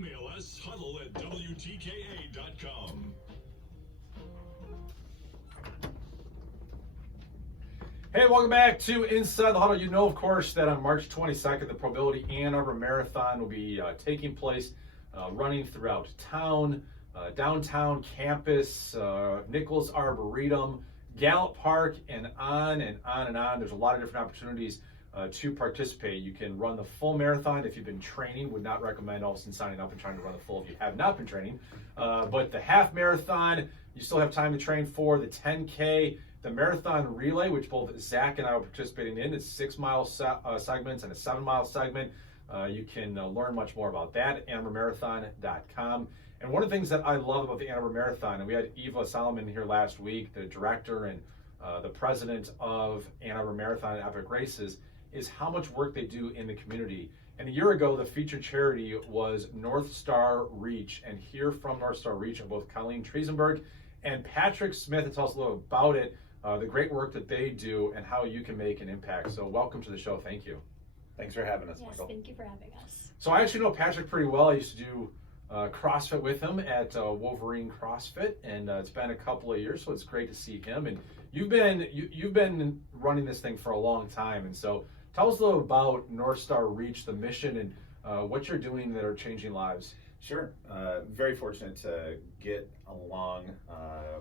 Email us, huddle@wtka.com. Hey, welcome back to Inside the Huddle. You know, of course, that on March 22nd, the Probility Ann Arbor Marathon will be taking place, running throughout town, downtown campus, Nichols Arboretum, Gallup Park, and on and on and on. There's a lot of different opportunities to participate. You can run the full marathon if you've been training. Would not recommend all of a sudden signing up and trying to run the full if you have not been training. But the half marathon, you still have time to train for. The 10K, the marathon relay, which both Zach and I are participating in, is 6-mile segments and a 7-mile segment. You can learn much more about that at AnnArborMarathon.com. And one of the things that I love about the Ann Arbor Marathon, and we had Eva Solomon here last week, the director and the president of Ann Arbor Marathon and Epic Races, is how much work they do in the community. And a year ago, the featured charity was North Star Reach. And here from North Star Reach are both Colleen Triesenberg and Patrick Smith to tell us a little about it, the great work that they do, and how you can make an impact. So welcome to the show. Thank you. Thanks for having us, yes, Michael. Thank you for having us. So I actually know Patrick pretty well. I used to do CrossFit with him at Wolverine CrossFit, and it's been a couple of years, so it's great to see him. And you've been running this thing for a long time, and so tell us a little about North Star Reach, the mission, and what you're doing that are changing lives. Sure. Very fortunate to get along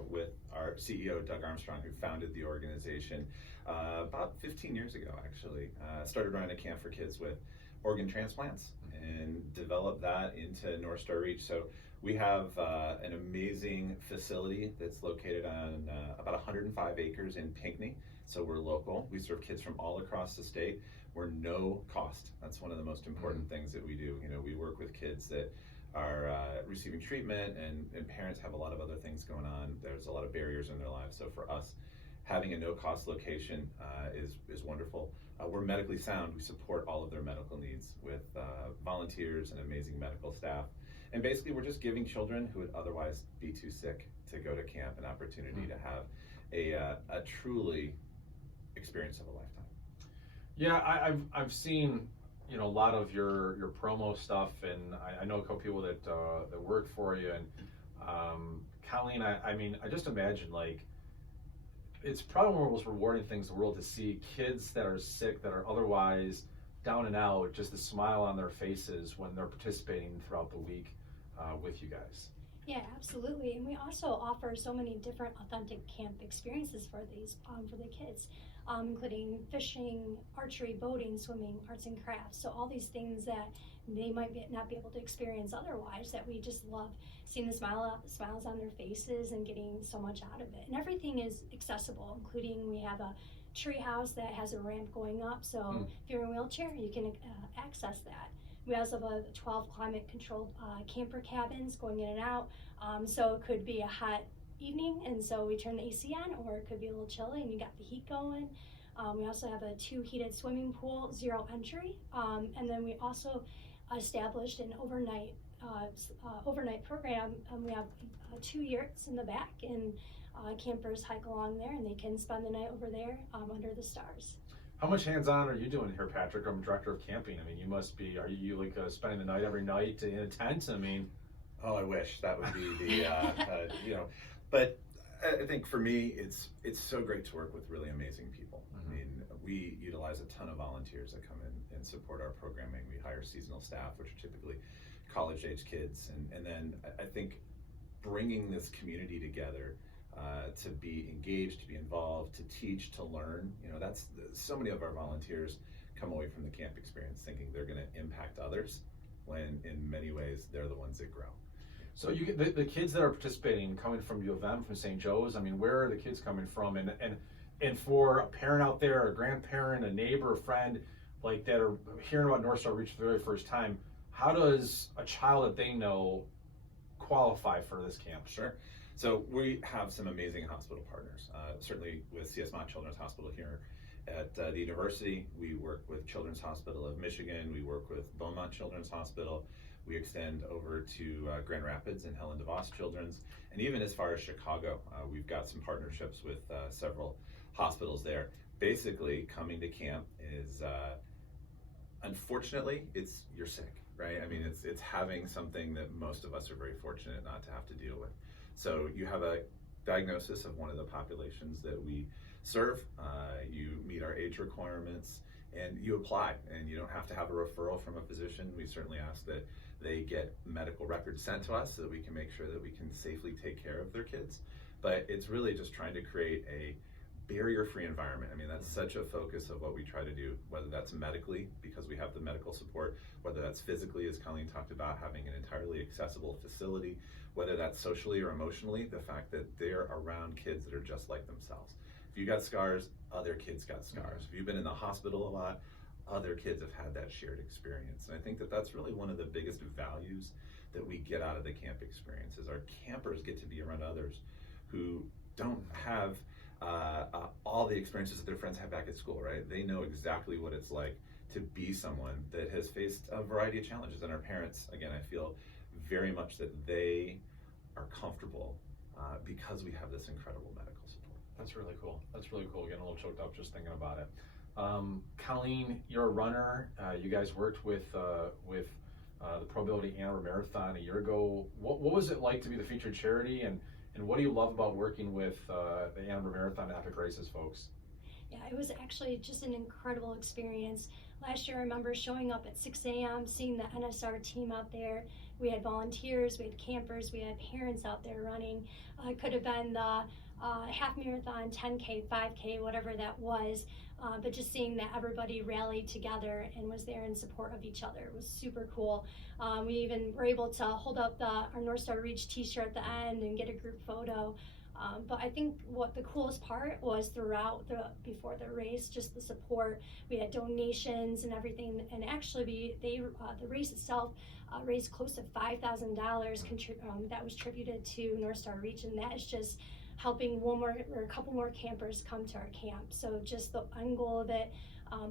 with our CEO, Doug Armstrong, who founded the organization about 15 years ago, actually. Started running a camp for kids with organ transplants and developed that into North Star Reach. So we have an amazing facility that's located on about 105 acres in Pinckney. So we're local. We serve kids from all across the state. We're no cost. That's one of the most important things that we do. You know, we work with kids that are receiving treatment, and parents have a lot of other things going on. There's a lot of barriers in their lives. So for us, having a no-cost location is wonderful. We're medically sound. We support all of their medical needs with volunteers and amazing medical staff. And basically, we're just giving children who would otherwise be too sick to go to camp an opportunity to have a truly experience of a lifetime. Yeah, I've seen a lot of your promo stuff, and I know a couple people that work for you. And Colleen, I mean, I just imagine, like, it's probably one of the most rewarding things in the world to see kids that are sick, that are otherwise down and out, just a smile on their faces when they're participating throughout the week with you guys. Yeah, absolutely. And we also offer so many different authentic camp experiences for these for the kids, including fishing, archery, boating, swimming, arts and crafts. So all these things that they might not be able to experience otherwise, that we just love seeing the smiles on their faces and getting so much out of it. And everything is accessible, including we have a tree house that has a ramp going up. So if you're in a wheelchair, you can access that. We also have 12 climate-controlled camper cabins going in and out. So it could be a hot evening, and so we turn the AC on, or it could be a little chilly, and you got the heat going. We also have a 2 heated swimming pool, 0 entry, and then we also established an overnight program. We have 2 yurts in the back, and campers hike along there, and they can spend the night over there under the stars. How much hands-on are you doing here, Patrick? I'm director of camping. I mean, you must be. Are you like spending the night every night in a tent? I mean, oh, I wish that would be the But I think for me, it's so great to work with really amazing people. I mean, we utilize a ton of volunteers that come in and support our programming. We hire seasonal staff, which are typically college-age kids, and then I think bringing this community together. To be engaged, to be involved, to teach, to learn. That's so many of our volunteers come away from the camp experience thinking they're going to impact others, when in many ways ththey're the ones that grow. So you get the kids that are participating coming from U of M, from St. Joe's. I mean, where are the kids coming from? And for a parent out there, a grandparent, a neighbor, a friend, like that are hearing about North Star Reach for the very first time, how does a child that they know qualify for this camp? Sure. So we have some amazing hospital partners, certainly with CS Mott Children's Hospital here at the university. We work with Children's Hospital of Michigan. We work with Beaumont Children's Hospital. We extend over to Grand Rapids and Helen DeVos Children's, and even as far as Chicago. We've got some partnerships with several hospitals there. Basically, coming to camp is, unfortunately, you're sick. right? I mean, it's having something that most of us are very fortunate not to have to deal with. So you have a diagnosis of one of the populations that we serve, you meet our age requirements, and you apply, and you don't have to have a referral from a physician. We certainly ask that they get medical records sent to us so that we can make sure that we can safely take care of their kids. But it's really just trying to create a barrier-free environment. I mean, that's such a focus of what we try to do, whether that's medically, because we have the medical support, whether that's physically, as Colleen talked about, having an entirely accessible facility, whether that's socially or emotionally, the fact that they're around kids that are just like themselves. If you got scars, other kids got scars. If you've been in the hospital a lot, other kids have had that shared experience. And I think that that's really one of the biggest values that we get out of the camp experience, is our campers get to be around others who don't have all the experiences that their friends have back at school, right? They know exactly what it's like to be someone that has faced a variety of challenges. And our parents, again, I feel very much that they are comfortable because we have this incredible medical support. That's really cool. That's really cool. Getting a little choked up just thinking about it. Colleen, you're a runner. You guys worked with the Probility Ann Arbor Marathon a year ago. What was it like to be the featured charity, and what do you love about working with the Ann Arbor Marathon Epic Races folks? Yeah, it was actually just an incredible experience. Last year, I remember showing up at 6 a.m., seeing the NSR team out there. We had volunteers, we had campers, we had parents out there running. It could have been the half marathon, 10K, 5K, whatever that was. But just seeing that everybody rallied together and was there in support of each other was super cool. We even were able to hold up our North Star Reach t-shirt at the end and get a group photo. But I think what the coolest part was before the race, just the support. We had donations and everything, and actually the race itself raised close to $5,000 that was attributed to North Star Reach, and that is just helping a couple more campers come to our camp. So just the end goal of it.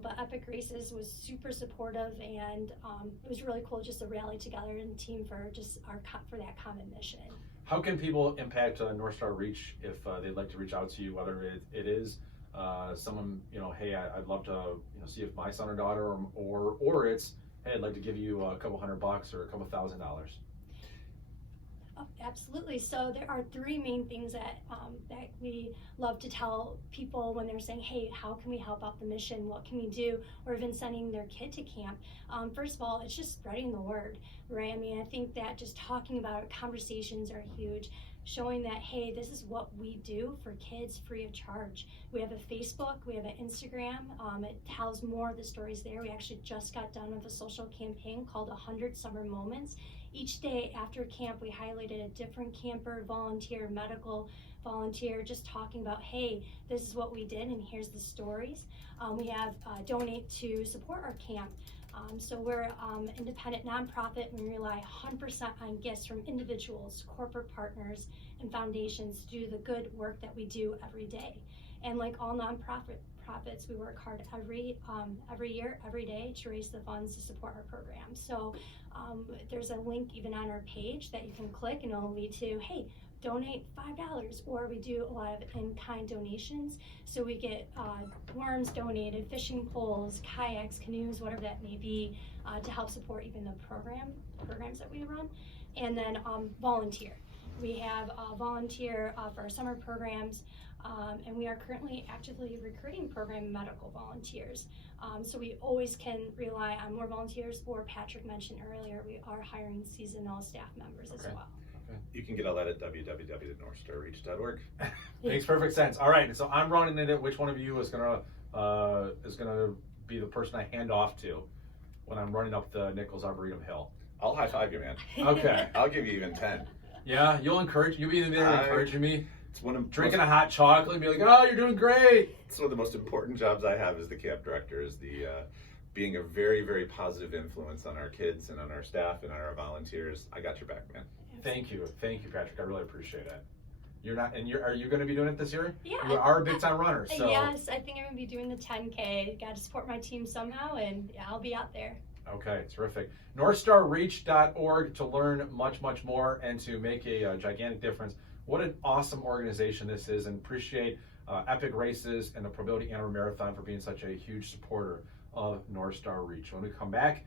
But Epic Races was super supportive, and it was really cool just to rally together in a team for that common mission. How can people impact North Star Reach if they'd like to reach out to you, whether it is someone, hey, I'd love to see if my son or daughter, or it's, hey, I'd like to give you a couple $100 or a couple $1,000? Oh, absolutely. So there are three main things that we love to tell people when they're saying, hey, how can we help out the mission? What can we do? Or even sending their kid to camp. First of all, it's just spreading the word, right? I mean, I think that just talking about it, conversations are huge. Showing that, hey, this is what we do for kids free of charge. We have a Facebook, we have an Instagram. It tells more of the stories there. We actually just got done with a social campaign called 100 Summer Moments. Each day after camp, we highlighted a different camper, volunteer, medical volunteer, just talking about, hey, this is what we did and here's the stories. We have donate to support our camp. So we're an independent nonprofit, and we rely 100% on gifts from individuals, corporate partners, and foundations to do the good work that we do every day. And like all nonprofits, we work hard every year, every day to raise the funds to support our program. So there's a link even on our page that you can click, and it'll lead to, hey, donate $5, or we do a lot of in-kind donations. So we get worms donated, fishing poles, kayaks, canoes, whatever that may be, to help support even the programs that we run. And then volunteer. We have volunteer for our summer programs, and we are currently actively recruiting program medical volunteers. So we always can rely on more volunteers, or Patrick mentioned earlier, we are hiring seasonal staff members as well. You can get all that at www.northstarreach.org. Makes perfect sense. All right, so I'm running it. Which one of you is gonna be the person I hand off to when I'm running up the Nichols Arboretum Hill? I'll high five you, man. Okay. I'll give you even 10. Yeah, you'll be there encouraging me. It's one of drinking a hot chocolate and be like, oh, you're doing great. It's one of the most important jobs I have as the camp director, is the being a very, very positive influence on our kids and on our staff and on our volunteers. I got your back, man. Thank you, Patrick. I really appreciate it. Are you going to be doing it this year? Yeah, you are a big time runner. So yes, I think I'm going to be doing the 10K. Got to support my team somehow, and yeah, I'll be out there. Okay, terrific. NorthstarReach.org to learn much, much more and to make a gigantic difference. What an awesome organization this is, and appreciate Epic Races and the Probility Ann Arbor Marathon for being such a huge supporter of North Star Reach. When we come back,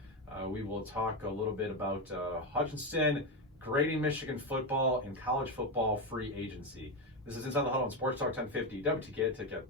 We will talk a little bit about Hutchinson, grading Michigan football, and college football free agency. This is Inside the Huddle on Sports Talk 1050 WTK Ticket.